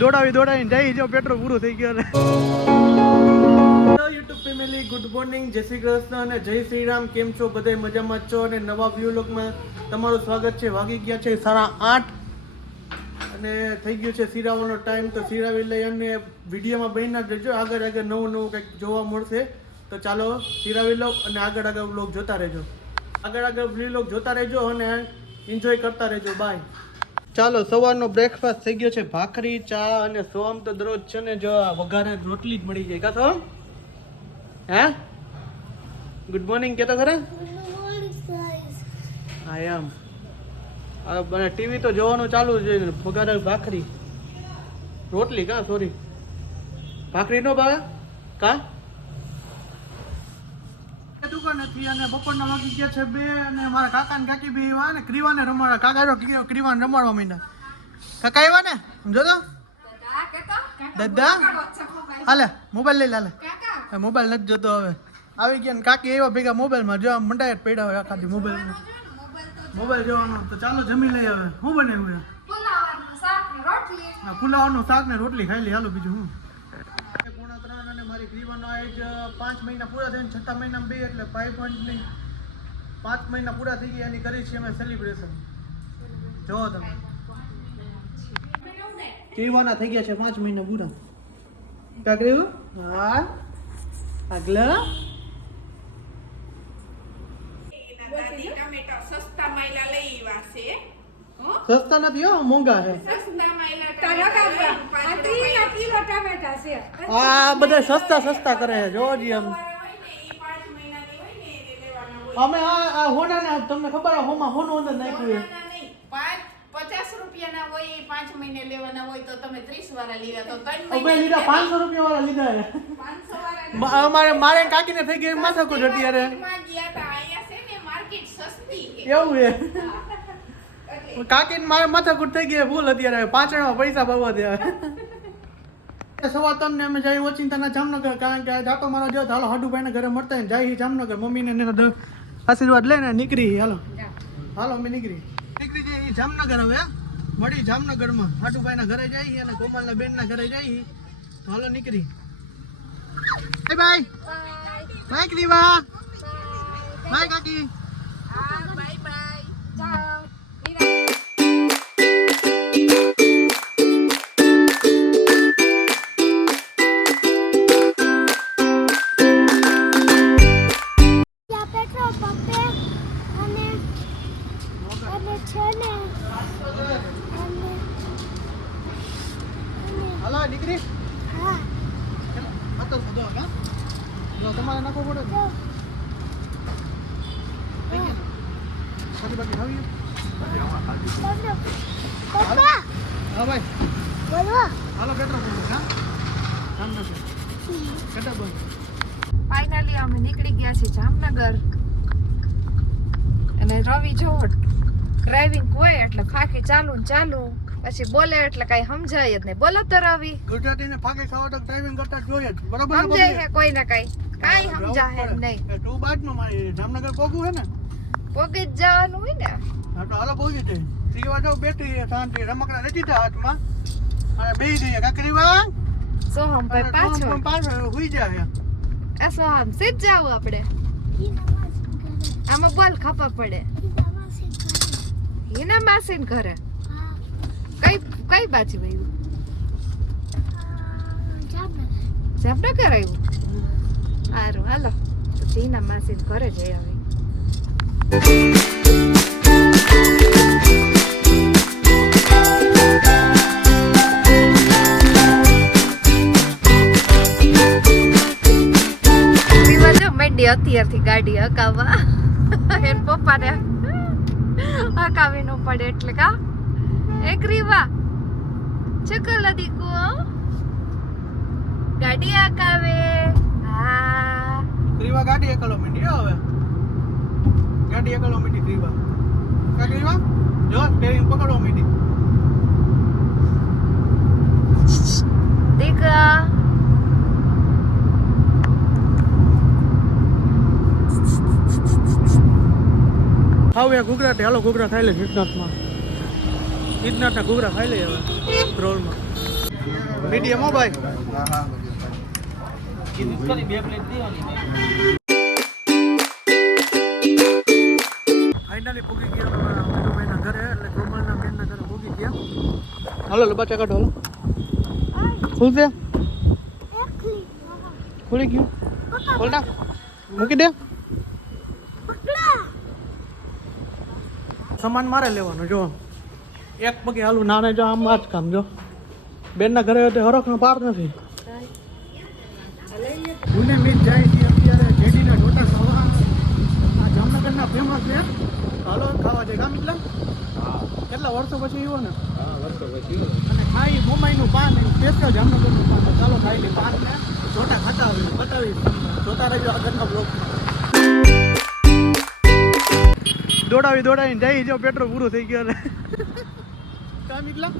દોડાવીને જઈ જો પેટ્રોલ પૂરું થઈ ગયું. યુટ્યુબ ફેમિલી ગુડ મોર્નિંગ, જય શ્રી કૃષ્ણ અને જય શ્રી રામ. કેમ છો બધા? મજામાં જ છો? અને નવા વ્લોગમાં તમારું સ્વાગત છે. વાગી ગયા છે 8:30 અને થઈ ગયું છે સિરાવવાનો ટાઈમ. તો સિરાવી લઈ અને વિડીયોમાં બહીના રહેજો. આગળ નવું કંઈક જોવા મળશે. તો ચાલો સિરાવી લો અને આગળ વ્લોગ જોતા રહેજો. આગળ વ્લોગ જોતા રહેજો અને એન્જોય કરતા રહેજો. બાય. ચાલો, સવારનો બ્રેકફાસ્ટ થઈ ગયો છે. ભાખરી, ચા અને સોમ તો દરરોજ છે ને જો વઘારે રોટલી જ મળી જાય. કા સોમ? હે? ગુડ મોર્નિંગ કેતો ખરા? હા એમ. અને ટીવી તો જોવાનું ચાલુ છે. વઘારે ભાખરી રોટલી. કા સોરી, ભાખરી નો ભાવે કા દુકાન નથી. અને બપોરના વાગી ગયા છે 2 અને મારા કાકા ને કાકી બે આવ્યા ને ક્રીવાને રમાડવા. કાકા ક્રીવાને રમાડવા માંડ્યા. કાકા આવ્યા ને સમજો તો દાદા હાલે મોબાઈલ લઈ લે. મોબાઈલ નથી જોતો હવે. આવી ગયા ને કાકી આવ્યા ભેગા મોબાઈલમાં જો મંડાય પડ્યા હોય આખા મોબાઈલ જોવાનો. તો ચાલો જમી લઈ. હવે શું બનાવ્યું? ફુલાવાનું શાક ને રોટલી ખાઈ લી. હાલો બીજું હું. 3:30 અને મારી ગ્રીવાનો એજ 5 મહિના પૂરા થઈને 6 મહિનામાં 2 એટલે 5 મહિના પૂરા થઈ ગયા. એની કરી છે અમે સેલિબ્રેશન. જોવો તમે ગ્રીવાના થઈ ગયા છે 5 મહિના પૂરા. ક્યાં ગ્રીવું? હા આગલા સસ્તા નથી હો, મોંઘા છે. આ બધા સસ્તા કરે છે. જોજી અમે આ હોના તમને ખબર હોમાં હોનું અંદર નાખ્યું 50 રૂપિયાના હોય 5 મહિને લેવાના હોય તો તમે 30 વાળા લીધા તો 3 મહિને લીધા. 500 રૂપિયા વાળા લીધા. 500 વાળા મારે કાકીને થઈ ગઈ માથાકૂટ અત્યારે. એવું છે કાકીને મારે માથાકૂટ થઈ ગઈ ભૂલ અત્યારે. 5 પૈસા બાબા ત્યાં સવાર તમને અમે જઈએ ઓચિંતાના જામનગર. કારણ કે જાતો મારો જો હાલો હાડુભાઈ ઘરે મળતા ને જાય જામનગર. મમ્મીને આશીર્વાદ લઈને નીકળી. હાલો અમે નીકળી જઈએ જામનગર. હવે મળી જામનગરમાં હાડુભાઈના ઘરે જઈએ અને કોમલના બેનના ઘરે જઈએ. તો હાલો નીકળી. બાય બાય બાય ક્રીવા બાય કાકી. Bye bye. ચાલો. હાલો દીકરી. હા તો બધો હા જો તમારે નાખો પડે ને. બાકી ખાવી હા ભાઈ બોલો. હાલો પેટ્રોલ પંપ. હા જામનગર કેટલા બંધ. ફાઇનલી અમે નીકળી ગયા છે જામનગર. અને રવિ જો ડ્રાઇવિંગ હોય એટલે ફાંકી ચાલુ પછી બોલે એટલે કઈ સમજાય જ નહીં. બોલો તો રવિ. ગુજરાતીને ફાંકી ખાવા તો ડ્રાઇવિંગ કરતા જોઈએ જ. બરોબર સમજાય છે કોઈ ને કઈ સમજાય નહીં. તું બાજમાં મારી જામનગર પોગું હે ને પોગી જ જવાનું હોય ને. હા તો હાલો પહોંચી જઈએ. ત્રીવા જાવ બેઠી શાંતિ રમકડા નથી દીધા હાથમાં અને બેસી જઈએ. કાકરીવા સોહમ ભાઈ પાછો હુઈ જાય. આ સોહમ સીધ જાવ આપણે. આમાં બોલ ખપા પડે. હિના માસીન ઘરે કઈ બાજુ આવ્યું? જામનગર આવ્યું. સારું હાલો તો હિના માસીન ઘરે જઈ આવી. અત્યારથી ગાડી હકાવવા એન પપ્પાને હકાવી નો પડે એટલે કા એક રીવા ચકલ દીકુ ગાડી હકાવે. હા રીવા ગાડી એકલો મીંડી હવે. ગાડી એકલો મીંડી રીવા. કા રીવા જો સ્ટીયરિંગ પકડવા મીંડી. દીકા હવે ઘૂઘરા હાલો ઘૂઘરા ખાઈ લે સિદ્ધનાથમાં. સિદ્ધનાથના ઘૂઘરા ખાઈ લે હવે રોલમાં. મીડિયમ હો ભાઈ. ફાઇનલી પૂગી ગયા ભાઈના ઘરે, એટલે કોમલના બેનના ઘરે પૂગી ગયા. હાલો બચ્ચા કાઢો. ખુલશે? ખુલી ગયું? ખોલ નાખ. મૂકી દે. સામાન મારે લેવાનો જો. એક પગે હાલું નાને જો આમ આ જ કામ જો. બેનના ઘરે હરખનો પાર નથી. ગુને મીત જાય છે અત્યારે જેડીના ઢોટા ખાવા. આ જામનગરના ફેમસ છે. હાલો ખાવા જાય કામ એટલે કેટલા વર્ષો પછી આવ્યો ને. અને ખાઈ મુંબઈનું પાન સ્પેશિયલ જામનગરનું પાન. ચાલો ખાઈ લે પાન ને ઢોટા ખાતા હોય બતાવી જોતા રહેજો આગળના બ્લોગમાં. દોડાવીને જઈ જો પેટ્રોલ પૂરું થઈ ગયું ને કામ એટલા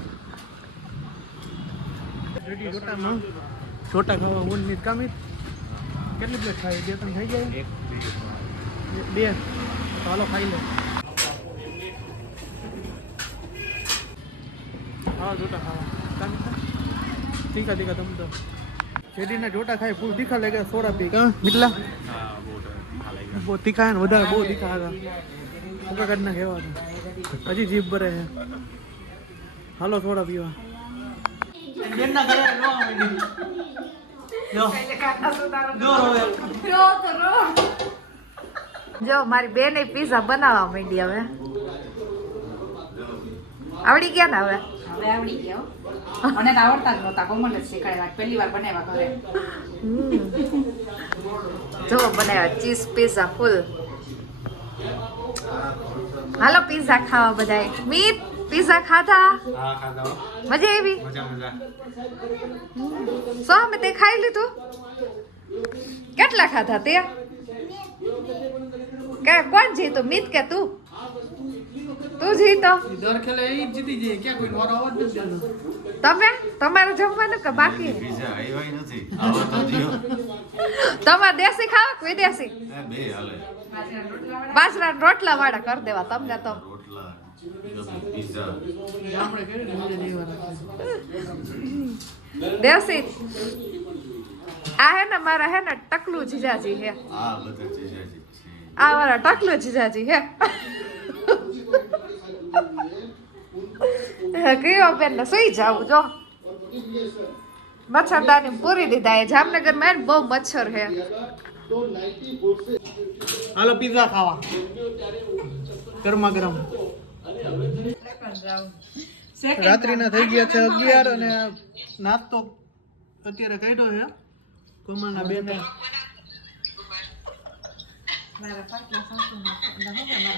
રેડી ઢોટામાં ઢોટા ખાવા ઊંડની કામી. કેટલી પ્લેટ ખાઈ? 2-3 ખાઈ જાય. 2 ચાલો ખાઈ લે. હા ઢોટા ખાવા કામી તીખા તમ તો શેરડીના ઢોટા ખાઈ ફૂલ તીખા લાગે. સોડા પી કા મિટલા બહુ તીખા ને વધારે બહુ તીખા હતા. ફૂકા કાઢ ના કહેવાનું હજી જીભ ભરે છે. હાલો થોડા પીવા. જો મારી બેન પીઝા બનાવવા માંડી. હવે આવડી ગયા ને? હવે આવડી ગયા. મને તો આવડતા જ નહોતા. કોમલ જ શીખવાડ્યા. પહેલી વાર બનાવ્યા ઘરે. જો બનાવ્યા ચીઝ પીઝા ફૂલ. હાલો પીઝા ખાવા બધાય. મીત પીઝા ખાધા? મજા આવી? સો અમે તે ખાઈ લીધું? કેટલા ખાધા તે? કે કોણ જીતો? મીત કે તું? તું જીતો? દર ખેલે એ જીતી જાય. ક્યાં કોઈ વારો આવવા જ નથી દેવાનો. તમે તમારે જમવાનું કે બાકી? તમારે દેશી ખાવા કે વિદેશી? બાજરા રોટલા વાળા કરી દેવા તમને તો. દેશી આ હે ને મારા હે ને ટકલું જીજાજી હે. આ મારા ટકલું જીજાજી હે. કયો બેન ને સુઈ જાવું જો. મચ્છરદાની પૂરી દીધા. એ જામનગર માં બહુ મચ્છર હે. હાલો પીઝા ખાવા ગરમા ગરમ. રાત્રિના થઈ ગયા છે 11 અને નાસ્તો અત્યારે કર્યો છે કોમલના બેને.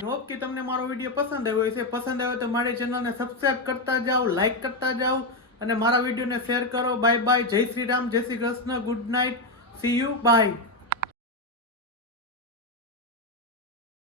હોપ કે તમને મારો વિડીયો પસંદ આવ્યો હશે. પસંદ આવ્યો તો મારી ચેનલને સબસ્ક્રાઇબ કરતા જાઓ, લાઈક કરતા જાઓ અને મારા વિડીયોને શેર કરો. Bye bye. જય શ્રી રામ, જય Shri Krishna, good night, see you, by.